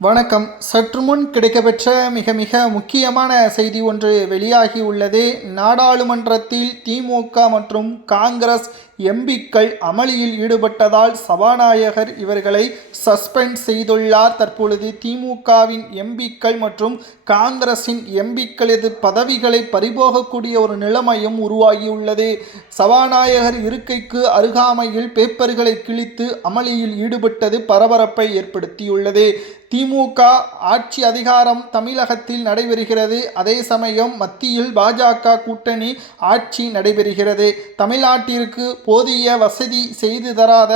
வணக்கம். சற்று முன் கிடைக்கப்பெற்ற மிக மிக முக்கியமான செய்தி ஒன்று வெளியாகி உள்ளது. நாடாளுமன்றத்தில் திமுக மற்றும் காங்கிரஸ் எம்பிக்கள் அமளியில் ஈடுபட்டதால் சபாநாயகர் இவர்களை சஸ்பெண்ட் செய்துள்ளார். தற்பொழுது திமுகவின் எம்பிக்கள் மற்றும் காங்கிரசின் எம்பிக்களது பதவிகளை பறிபோகக்கூடிய ஒரு நிலைமையும் உருவாகியுள்ளது. சபாநாயகர் இருக்கைக்கு அருகாமையில் பேப்பர்களை கிழித்து அமளியில் ஈடுபட்டது பரபரப்பை ஏற்படுத்தியுள்ளது. திமுக ஆட்சி அதிகாரம் தமிழகத்தில் நடைபெறுகிறது. அதே சமயம் மத்தியில் பாஜக கூட்டணி ஆட்சி நடைபெறுகிறது. தமிழ்நாட்டிற்கு போதிய வசதி செய்து தராத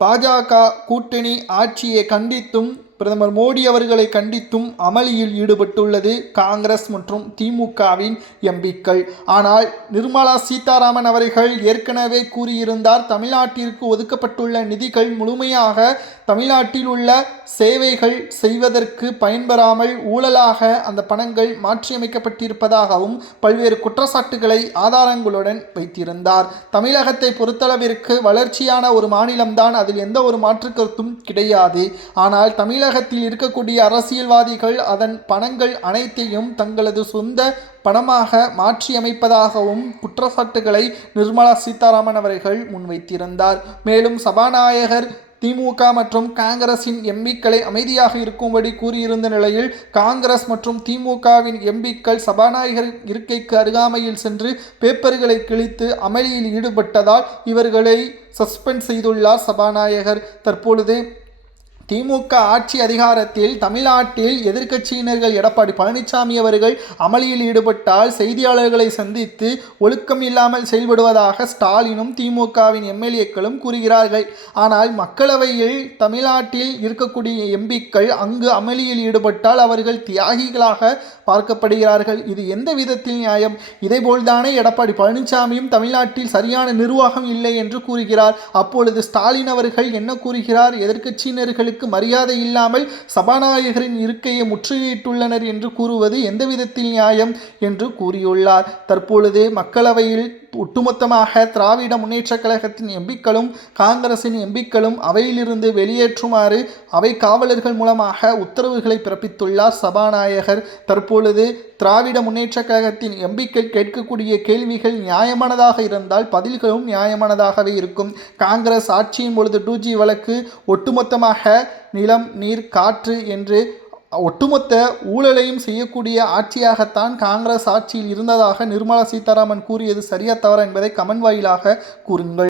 பாஜக கூட்டணி ஆட்சியை கண்டித்தும் பிரதமர் மோடி அவர்களை கண்டித்தும் அமளியில் ஈடுபட்டுள்ளது காங்கிரஸ் மற்றும் திமுகவின் எம்பிக்கள். ஆனால் நிர்மலா சீதாராமன் அவர்கள் ஏற்கனவே கூறியிருந்தார், தமிழ்நாட்டிற்கு ஒதுக்கப்பட்டுள்ள நிதிகள் முழுமையாக தமிழ்நாட்டில் உள்ள சேவைகள் செய்வதற்கு பயன்பெறாமல் ஊழலாக அந்த பணங்கள் மாற்றியமைக்கப்பட்டிருப்பதாகவும் பல்வேறு குற்றச்சாட்டுகளை ஆதாரங்களுடன் வைத்திருந்தார். தமிழகத்தை பொறுத்தளவிற்கு வளர்ச்சியான ஒரு மாநிலம்தான், அதில் எந்த ஒரு மாற்று கருத்தும் கிடையாது. ஆனால் தமிழகத்தில் இருக்கக்கூடிய அரசியல்வாதிகள் அதன் பணங்கள் அனைத்தையும் தங்களது சொந்த பணமாக மாற்றியமைப்பதாகவும் குற்றச்சாட்டுகளை நிர்மலா சீதாராமன் அவர்கள் முன்வைத்திருந்தார். மேலும் சபாநாயகர் திமுக மற்றும் காங்கிரசின் எம்பிக்களை அமைதியாக இருக்கும்படி கூறியிருந்த நிலையில் காங்கிரஸ் மற்றும் திமுகவின் எம்பிக்கள் சபாநாயகர் இருக்கைக்கு அருகாமையில் சென்று பேப்பர்களை கிழித்து அமளியில் ஈடுபட்டதால் இவர்களை சஸ்பெண்ட் செய்துள்ளார் சபாநாயகர். தற்பொழுது திமுக ஆட்சி அதிகாரத்தில் தமிழ்நாட்டில் எதிர்க்கட்சியினர்கள் எடப்பாடி பழனிசாமி அவர்கள் அமளியில் ஈடுபட்டால் செய்தியாளர்களை சந்தித்து ஒழுக்கம் இல்லாமல் செயல்படுவதாக ஸ்டாலினும் திமுகவின் எம்எல்ஏக்களும் கூறுகிறார்கள். ஆனால் மக்களவையில் தமிழ்நாட்டில் இருக்கக்கூடிய எம்பிக்கள் அங்கு அமளியில் ஈடுபட்டால் அவர்கள் தியாகிகளாக பார்க்கப்படுகிறார்கள். இது எந்த விதத்தில் நியாயம்? இதேபோல்தானே எடப்பாடி பழனிசாமியும் தமிழ்நாட்டில் சரியான நிர்வாகம் இல்லை என்று கூறுகிறார். அப்பொழுது ஸ்டாலின் அவர்கள் என்ன கூறுகிறார்? எதிர்க்கட்சியினர்களுக்கு மரியாதை இல்லாமல் சபாநாயகரின் இருக்கையை முற்றுகையிட்டுள்ளனர் என்று கூறுவது எந்த விதத்தில் நியாயம் என்று கூறியுள்ளார். தற்பொழுது மக்களவையில் ஒட்டுமொத்தமாக திராவிட முன்னேற்ற கழகத்தின் எம்பிக்களும் காங்கிரசின் எம்பிக்களும் அவையிலிருந்து வெளியேற்றுமாறு அவை காவலர்கள் மூலமாக உத்தரவுகளை பிறப்பித்துள்ளார் சபாநாயகர். தற்பொழுது திராவிட முன்னேற்ற கழகத்தின் எம்பிக்கள் கேட்கக்கூடிய கேள்விகள் நியாயமானதாக இருந்தால் பதில்களும் நியாயமானதாகவே இருக்கும். காங்கிரஸ் ஆட்சியின் பொழுது 2G வழக்கு ஒட்டுமொத்தமாக நிலம் நீர் காற்று என்று ஒட்டுமொத்த ஊழலையும் செய்யக்கூடிய ஆட்சியாகத்தான் காங்கிரஸ் ஆட்சியில் இருந்ததாக நிர்மலா சீதாராமன் கூறியது சரியா தவறா என்பதை கமெண்ட் வாயிலாக கூறுங்கள்.